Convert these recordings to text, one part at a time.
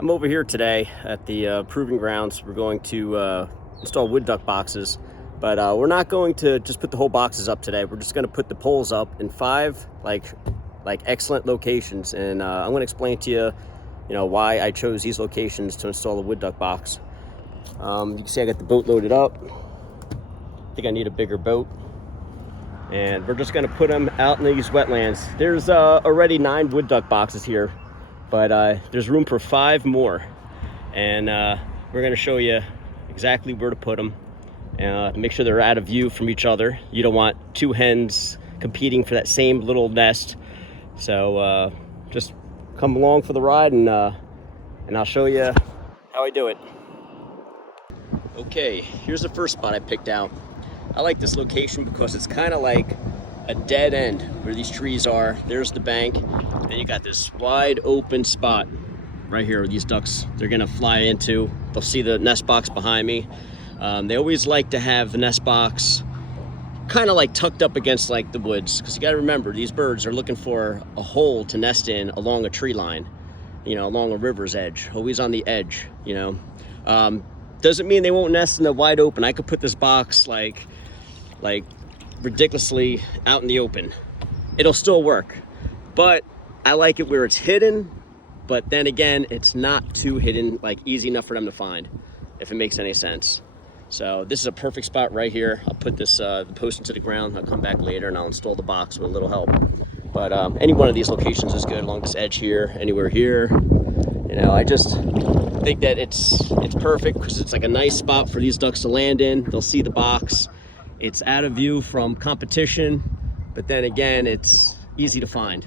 I'm over here today at the proving grounds. We're going to install wood duck boxes, but we're not going to just put the whole boxes up today. We're just going to put the poles up in five like excellent locations, and I'm going to explain to you, why I chose these locations to install a wood duck box. You can see I got the boat loaded up. I think I need a bigger boat, and we're just going to put them out in these wetlands. There's already 9 wood duck boxes here, but there's room for 5 more, and we're going to show you exactly where to put them. Make sure they're out of view from each other. You don't want 2 hens competing for that same little nest. So just come along for the ride, and I'll show you how I do it. Okay, here's the first spot I picked out. I like this location because it's kind of like a dead end where these trees are. There's the bank, and you got this wide open spot right here where these ducks, they're gonna fly into. They'll see the nest box behind me. They always like to have the nest box kind of like tucked up against like the woods, because you got to remember, these birds are looking for a hole to nest in along a tree line, along a river's edge, always on the edge. Doesn't mean they won't nest in the wide open. I could put this box like ridiculously out in the open. It'll still work, but I like it where it's hidden, but then again, it's not too hidden, like easy enough for them to find, if it makes any sense. So this is a perfect spot right here. I'll put this the post into the ground. I'll come back later and I'll install the box with a little help. But any one of these locations is good, along this edge here, anywhere here. I just think that it's perfect because it's like a nice spot for these ducks to land in. They'll see the box. It's out of view from competition, but then again, it's easy to find.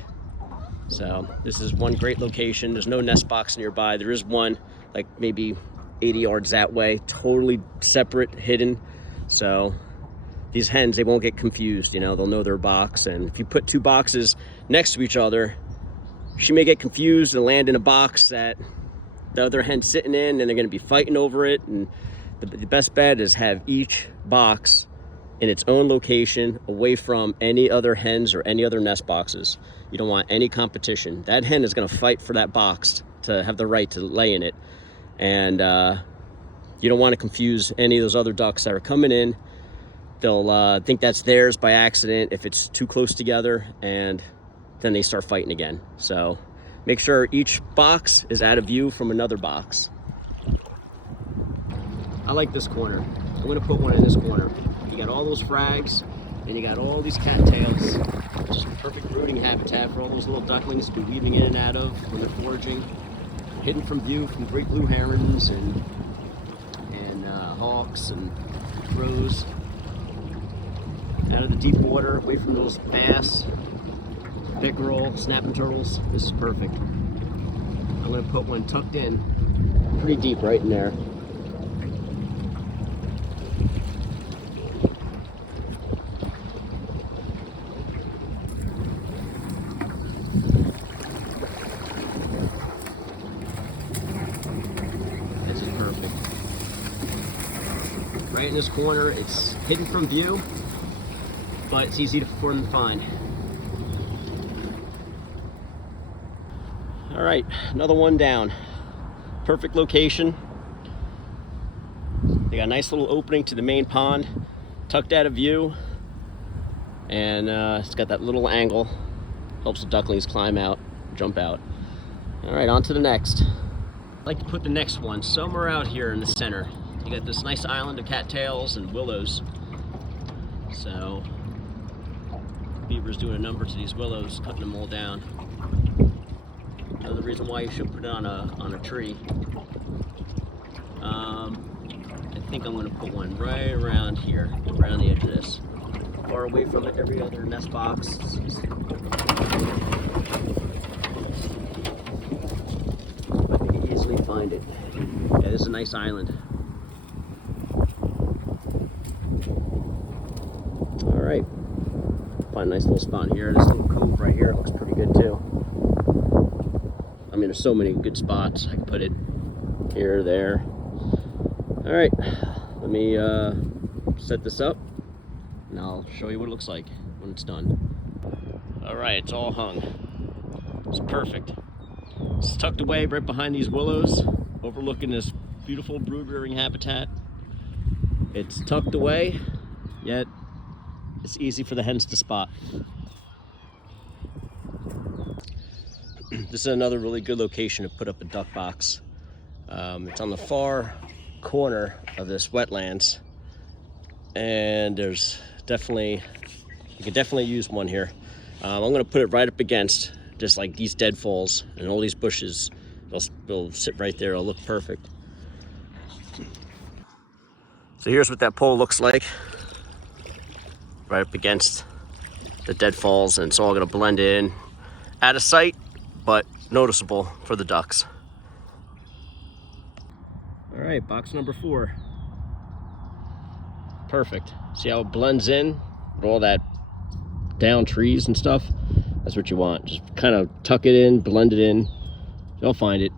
So this is one great location. There's no nest box nearby. There is one like maybe 80 yards that way, totally separate, hidden. So these hens, they won't get confused. They'll know their box. And if you put 2 boxes next to each other, she may get confused and land in a box that the other hen's sitting in, and they're going to be fighting over it. And the best bet is have each box in its own location, away from any other hens or any other nest boxes. You don't want any competition. That hen is going to fight for that box to have the right to lay in it. And you don't want to confuse any of those other ducks that are coming in. They'll think that's theirs by accident if it's too close together, and then they start fighting again. So make sure each box is out of view from another box. I like this corner. I'm going to put one in this corner. You got all those frags, and you got all these cattails. Just perfect brooding habitat for all those little ducklings to be weaving in and out of when they're foraging. Hidden from view from great blue herons and hawks and crows. Out of the deep water, away from those bass, pickerel, snapping turtles. This is perfect. I'm going to put one tucked in pretty deep right in there. This is perfect. Right in this corner, it's hidden from view, but it's easy for them to find. All right, another one down. Perfect location. They got a nice little opening to the main pond, tucked out of view, and it's got that little angle. Helps the ducklings climb out, jump out. All right, on to the next. I'd like to put the next one somewhere out here in the center. You got this nice island of cattails and willows. So beaver's doing a number to these willows, cutting them all down. Another reason why you should put it on a tree. I think I'm going to put one right around here, around the edge of this, far away from every other nest box. I can easily find it. Yeah, this is a nice island. All right, find a nice little spot here. This little cove right here looks pretty good too. I mean, there's so many good spots. I can put it here, there. All right, let me set this up, and I'll show you what it looks like when it's done. All right, it's all hung. It's perfect. It's tucked away right behind these willows, overlooking this beautiful brood rearing habitat. It's tucked away, yet it's easy for the hens to spot. This is another really good location to put up a duck box. It's on the far corner of this wetlands, and there's definitely, you could definitely use one here. I'm gonna put it right up against just like these deadfalls and all these bushes. They'll sit right there, it'll look perfect. So here's what that pole looks like, right up against the deadfalls, and it's all gonna blend in. Out of sight, but noticeable for the ducks. All right, box number 4. Perfect. See how it blends in with all that down trees and stuff? That's what you want. Just kind of tuck it in, blend it in. You'll find it.